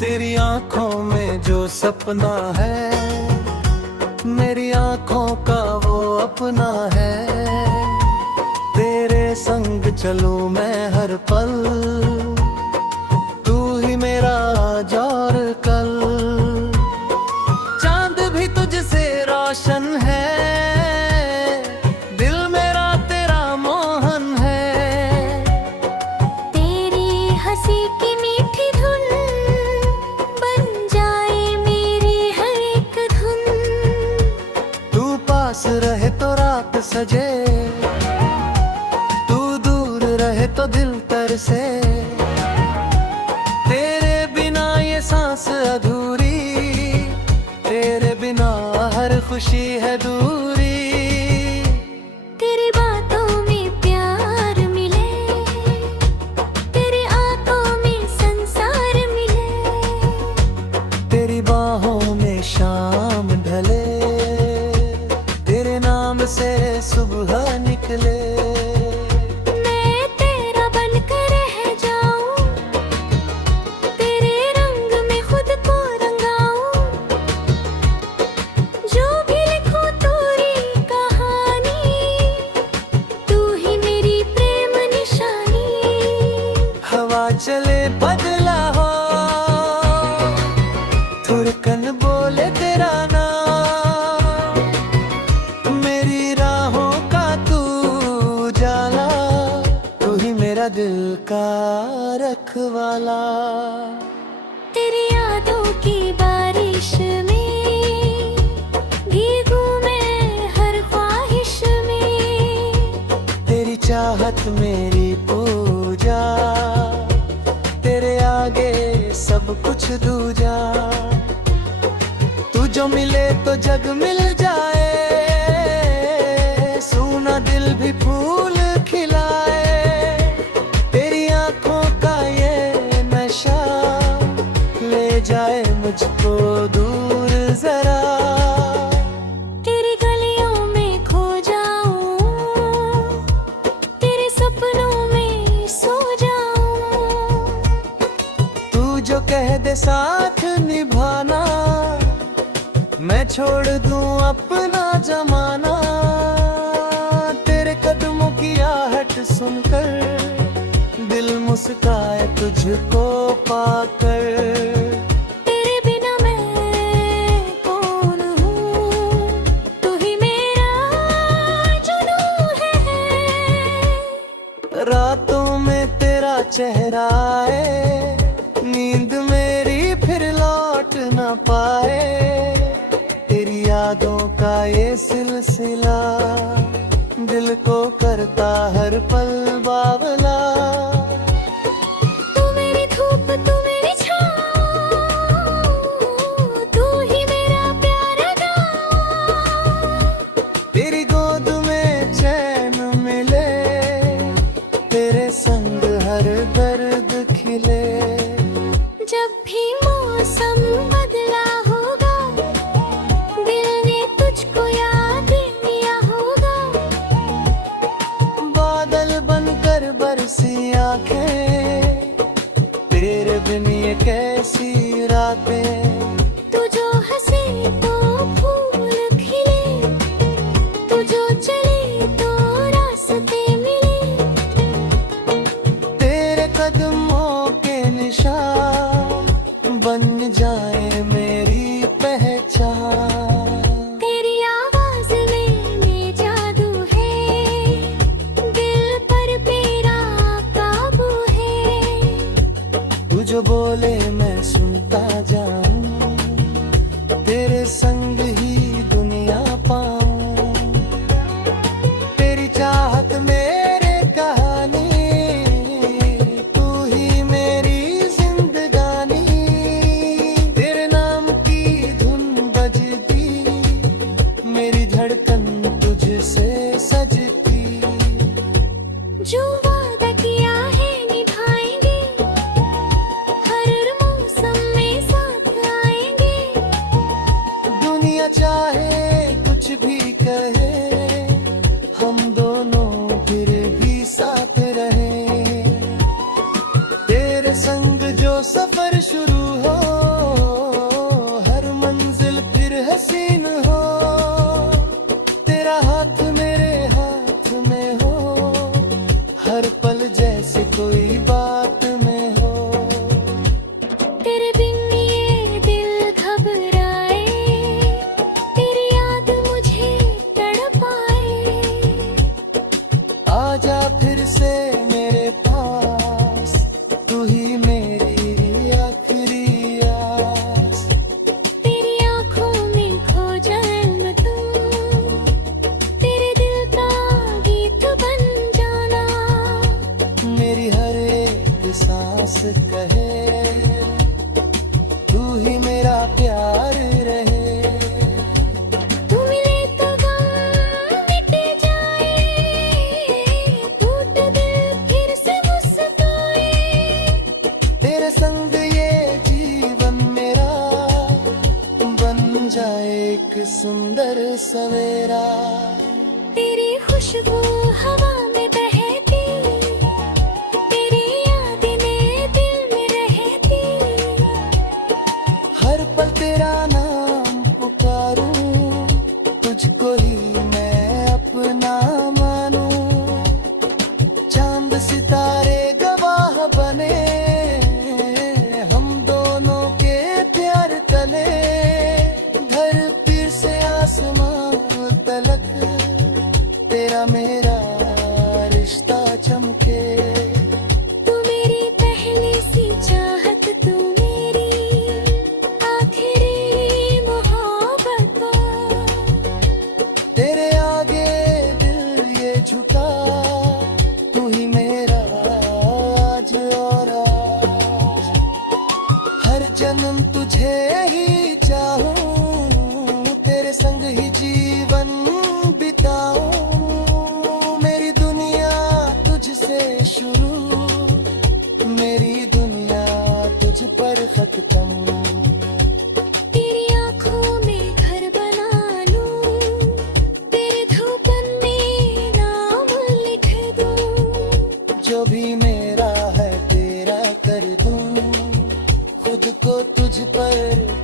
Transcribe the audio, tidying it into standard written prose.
तेरी आंखों में जो सपना है, मेरी आंखों का वो अपना है। तेरे संग चलूं मैं हर पल, तू ही मेरा आज और कल। चांद भी तुझसे रोशन है, दिल मेरा तेरा मोहन है। तेरी हंसी की मीठी धुन बन जाए मेरी हर एक धुन। तू पास रहे तो रात सजे, तू दूर रहे तो दिल तरसे। तेरे बिना ये सांस अधूरी, तेरे बिना हर खुशी है दूरी। तेरी बातों में प्यार मिले, तेरी आंखों में संसार मिले। तेरी बाहों में शाम ढले, तेरे नाम से सुबह निकले। मैं तेरा बनकर रह जाऊं, तेरे रंग में खुद को रंगाऊं। जो भी लिखूं तेरी कहानी, तू ही मेरी प्रेम निशानी। हवा चले बदला हो, धड़कन बोले तेरा नाम। मेरी राहों का तू उजाला, तू ही मेरा दिल का रखवाला। तेरी यादों की बारिश में भीगूं मैं हर ख्वाहिश में। तेरी चाहत मेरी पूजा, तेरे आगे सब कुछ दूजा। तू जो मिले तो जग मिल जाए, सूना दिल भी फूल खिलाए। तेरी आंखों का ये नशा ले जाए मुझको दूर जरा। तेरी गलियों में खो जाऊं, तेरे सपनों में सो जाऊं। तू जो कह दे साथ निभाना, मैं छोड़ दूं अपना जमाना। तेरे कदमों की आहट सुनकर दिल मुस्काए तुझको पाकर। तेरे बिना मैं कौन हूँ, तू ही मेरा जुनून है। रातों में तेरा चेहरा आए, नींद मेरी फिर लौट न पाए। तेरी यादों का ये सिलसिला दिल को करता हर पल बावला। तू मेरी धूप, तू मेरी छाँव, तू ही मेरा प्यारा गाँव। तेरी गोद में चैन मिले, तेरे संग हर दर्द खिले। जब भी मौसम बदला होगा, दिल ने तुझको याद किया होगा। बादल बनकर बरसी आंखें, तेरे बिन ये कैसी रातें। तू जो हंसे तो फूल खिले, तू जो चले तो रास्ते मिले। तेरे कदमों के निशान बन जाए मेरी पहचान। तेरी आवाज में जादू है, दिल पर तेरा काबू है। तू जो बोले मैं सुनता जाऊं, तेरे संग ही दुनिया पाऊं। तेरी चाहत मेरे कहानी, तू ही मेरी जिंदगानी। तेरे नाम की धुन बजती, मेरी धड़कन तुझसे सजती। जो वादा किया है निभाएंगे, हर मौसम में साथ आएंगे। दुनिया चाहे कुछ भी कहे, हम दोनों फिर भी साथ रहे। तेरे संग जो सफर शुरू हो, सुंदर सवेरा। तेरी खुशबू हवा में बहती, तेरी यादें दिल में रहती। हर पल तेरा नाम पुकारूं, तुझको ही मैं अपना मानूं। चांद सितारे गवाह बने, हम दोनों के प्यार तले। धरती से आसमां तलक तेरा मेरा रिश्ता चमके। तू मेरी पहली सी चाहत, तू मेरी आखिरी मोहब्बत। तेरे आगे दिल ये झुका, तू ही मेरा आज और आज। हर जन्म तुझे ही चाहूं, तेरे संग ही जीवन बिताऊं। मेरी दुनिया तुझसे शुरू, मेरी दुनिया तुझ पर खत्म। तेरी आँखों में घर बना लूं, तेरे धोपन में नाम लिख दूं। जो भी मेरा है तेरा कर दूं, खुद को तुझ पर